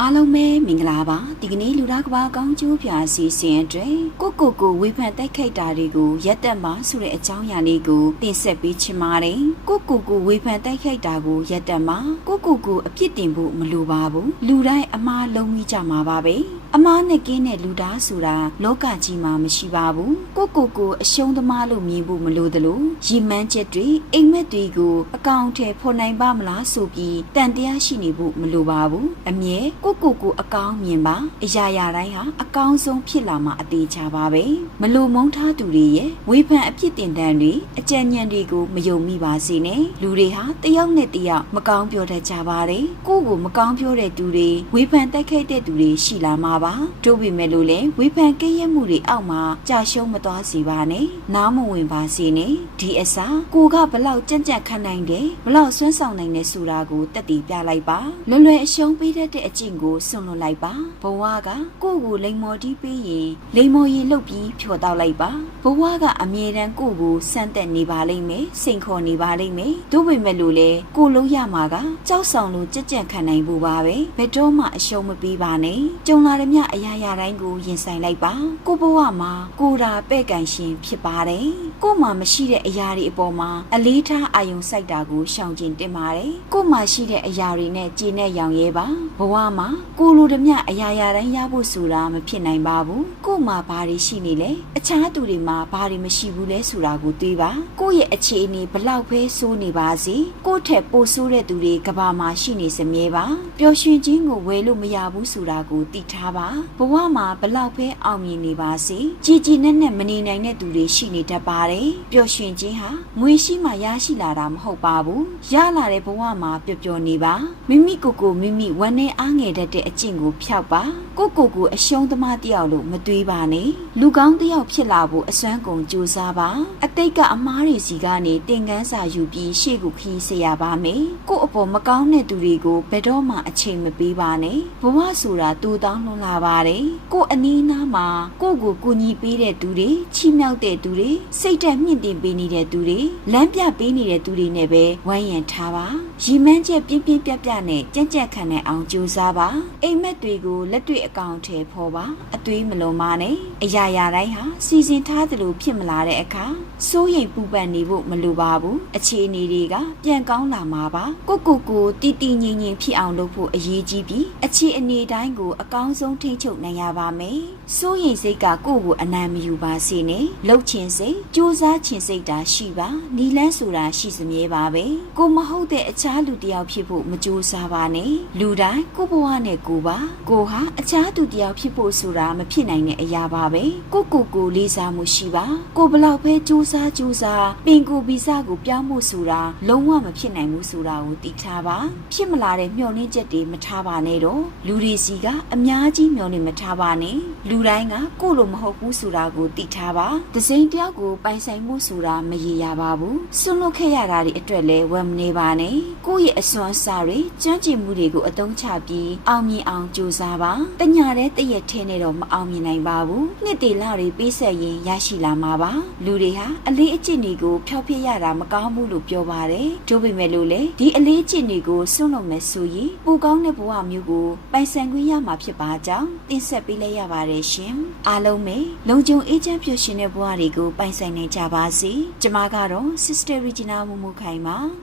အားလုံးပဲမင်္ဂလာပါဒီကနေ့လူသားကဘာကောင်းကျိုးပြာစီစဉ်အတွက်ကိုကိုကိုဝေဖန်တိုက်ခိုက်တာတွေကိုရက်တက်မှာဆိုတဲ့အကြောင်းအရာလေးကိုတင်ဆက်ပေးချင်ပါတယ်ကိုကိုကိုဝေဖန်တိုက်ခိုက်တာကိုရက်တက်မှာကိုကိုကိုအပြစ်တင်ဖို့မလိုပါဘူးလူတိုင်းအမားလုံးမိကြမှာပါပဲ အမားနဲ့ကင်းတဲ့လူသားဆိုတာလောကကြီးမှာမရှိပါဘူးကိုကိုကိုအရှုံးသမားလို့မြင်ဖို့မလိုသလိုရည်မှန်းချက်တွေအိမ်မက်တွေကိုအကောင့်ထဲဖော်နိုင်ပါမလားဆိုပြီးတန်တရားရှိနေဖို့မလိုပါဘူးအမြဲကိုကိုကိုအကောင်းမြင်ပါအရာရာတိုင်းဟာအကောင်းဆုံးဖြစ်လာမှာအသေးချပါပဲမလိုမုန်းထားသူတွေရဲ့ဝေဖန်အပြစ်တင်တန်းတွေအကြံဉာဏ်တွေကိုမယုံမိပါစေနဲ့လူတွေဟာတယောက်နဲ့တယောက်မကောင်းပြောတတ်ကြပါတယ်ကိုကိုမကောင်းပြောတဲ့သူတွေဝေဖန်တိုက်ခိုက်တဲ့သူတွေရှိလာမှာပါတို့ပေမဲ့လို့လည်းဝေဖန်ကဲ့ရဲ့မှုတွေအောက်မှာကြာရှုံးမသွားစေပါနဲ့နားမဝင်ပါစေနဲ့ဒီအစားကိုကဘလောက်ကြံ့ကြံ့ခံနိုင်တယ်ဘလောက်ဆွမ်းဆောင်နိုင်တယ်ဆိုတာကိုတက်တည်ပြလိုက်ပါလွယ်လွယ်အရှုံးပေးတတ်တဲ့အကျင့်ကိုစွန့်လွတ်လိုက်ပါဘဝကကိုယ့်ကိုလိမ်မော်တီးပေးရင်လိမ်မော်ရင်လှုပ်ပြီးဖြော်တော့လိုက်ပါဘဝကအမြဲတမ်းကိုယ့်ကိုစမ်းတက်နေပါလိမ့်မယ်စိန်ခေါ်နေပါလိမ့်မယ်တို့ပေမဲ့လို့လေကိုလုံးရမှာကကြောက်ဆောင်လို့ကြက်ကြက်ခံနိုင်ဖို့ပါပဲဘယ်တော့မှအရှုံးမပေးပါနဲ့ကြုံလာတဲ့မြအရာရာတိုင်းကိုရင်ဆိုင်လိုက်ပါကိုဘဝမှာကိုရာပဲ့ကန်ရှင်ဖြစ်ပါတယ်ကိုမှမရှိတဲ့အရာတွေအပေါ်မှာအလေးထားအာယုံစိုက်တာကိုရှောင်ကျဉ်တင်ပါတယ်ကိုမှရှိတဲ့အရာတွေနဲ့ကြည်နဲ့ရောင်ရဲပါဘဝမှာကိုလိုတဲ့မြအရာရာတိုင်းရဖို့ဆိုတာမဖြစ်နိုင်ပါဘူးကိုမှဘာတွေရှိနေလဲအခြားသူတွေမှာဘာတွေမရှိဘူးလဲဆိုတာကိုတွေးပါကိုရဲ့အခြေအနေဘလောက်ပဲဆိုးနေပါစေကိုထက်ပိုဆိုးတဲ့သူတွေကဘာမှာရှိနေစမြဲပါပျော်ရွှင်ခြင်းကိုဝယ်လို့မရဘူးဆိုတာကိုသိထားပါဘဝမှာဘလောက်ပဲအောင်မြင်နေပါစေကြည်ကြည်နက်နက်မနေနိုင်တဲ့သူတွေရှိနေတတ်ပါတယ်ပျော်ရွှင်ခြင်းဟာငွေရှိမှရရှိလာတာမဟုတ်ပါဘူးရလာတဲ့ဘဝမှာပျော်ပျော်နေပါမိမိကိုယ်ကိုမိမိဝမ်းနဲ့အားငယ်တတ်တဲ့အကျင့်ကိုဖျောက်ပါကိုကိုကိုအရှုံးသမားတယောက်လို့မတွေးပါနဲ့လူကောင်းတယောက်ဖြစ်လာဖို့အစွမ်းကုန်ကြိုးစားပါအတိတ်ကအမားတွေစီကနေတင်ကန်းစာယူပြီးရှေ့ကိုခီးစေရပါမယ်ကိုအပေါ်မကောင်းတဲ့သူတွေကိုဘယ်တော့မှအချိန်မပေးပါနဲ့ဘဝဆိုတာတူတောင်းလွန်လာပါတယ်ကိုအနီးနားမှာကိုကိုကူညီပေးတဲ့သူတွေချီးမြှောက်တဲ့သူတွေစိတ်တက်မြင့်တင်ပေးနေတဲ့သူတွေလမ်းပြပေးနေတဲ့သူတွေနဲ့ပဲဝိုင်းရံထားပါရီမန်းချက်ပြင်းပြင်းပြပြနဲ့ကြက်ကြက်ခံတဲ့အောင်ကြိုးစားပါအိမ်မက်တွေကိုလက်တွေ့အကောင့်ထဲဖော်ပါအသွေးမလုံးပါနဲ့အရာရာတိုင်းဟာစီစဉ်ထားသလိုဖြစ်မလာတဲ့အခါစိုးရိမ်ပူပန်နေဖို့မလိုပါဘူးအခြေအနေတွေကပြန်ကောင်းလာမှာပါကိုကိုကိုတီတီငင်ငင်ဖြစ်အောင်လုပ်ဖို့အရေးကြီးပြီးအခြေအနေတိုင်းကိုအကောင်းဆုံးထိန်းချုပ်နိုင်ရပါမယ်စိုးရိမ်စိတ်ကကိုယ့်ကိုအနံ့မယူပါစေနဲ့လှုပ်ချင်စိတ်စူးစမ်းချင်စိတ်တာရှိပါနီလန်းဆိုတာရှိစမြဲပါပဲကိုမဟုတ်တဲ့အခြားလူတစ်ယောက်ဖြစ်ဖို့မကြိုးစားပါနဲ့လူတိုင်းကိုဘဝနဲ့ကိုပါကိုဟာအခြားသူတစ်ယောက်ဖြစ်ဖို့ဆိုတာမဖြစ်နိုင်တဲ့အရာပါပဲကိုကိုကိုလေးစားမှုရှိပါကိုဘလောက်ပဲကြိုးစားကြိုးစားပင်ကိုဗီဇကိုပြောင်းမှုဆိုတာလုံးဝမဖြစ်နိုင်ဘူးဆိုတာကိုသိထားပါဖြစ်မလာတဲ့မျှော်လင့်ချက်တွေမထားပါနဲ့တော့လူတွေစီကအများကြီးမျှော်လင့်မထားပါနဲ့လူတိုင်းကကိုလိုမဟုတ်ဘူးဆိုတာကိုသိထားပါတစိမ့်တယောက်ကိုပိုင်ဆိုင်မှုဆိုတာမရေရပါဘူးဆွလွတ်ခဲ့ရတာတွေအတွက်လည်းဝမ်းမနေပါနဲ့ကိုယ့်ရဲ့အစွမ်းအစတွေကြမ်းကြင်မှုတွေကိုအသုံးချပြီးအောင်မြင်အောင်ကြိုးစားပါတညာတဲ့တရက်ထဲနဲ့တော့မအောင်မြင်နိုင်ပါဘူးနှစ်တေလတွေပေးဆက်ရင်ရရှိလာမှာပါလူတွေဟာအလေးအကျင့်တွေကိုဖျောက်ဖျက်ရတာမကောင်းဘူးလို့ပြောပါတယ်တို့ပေမဲ့လို့လေဒီအလေးအကျင့်တွေကိုစွန့်လို့မယ်ဆိုရင်ပူကောင်းတဲ့ဘဝမျိုးကိုပိုင်ဆိုင်ခွင့်ရမှာဖြစ်ပါကြောင်းတင်ဆက်ပေးလိုက်ရပါတယ်ရှင်အားလုံးပဲလုံခြုံအေးချမ်းပျော်ရွှင်တဲ့ဘဝတွေကိုပိုင်ဆိုင်နိုင်ကြပါစေကျမကတော့ Sister Regina မူမူခိုင်ပါ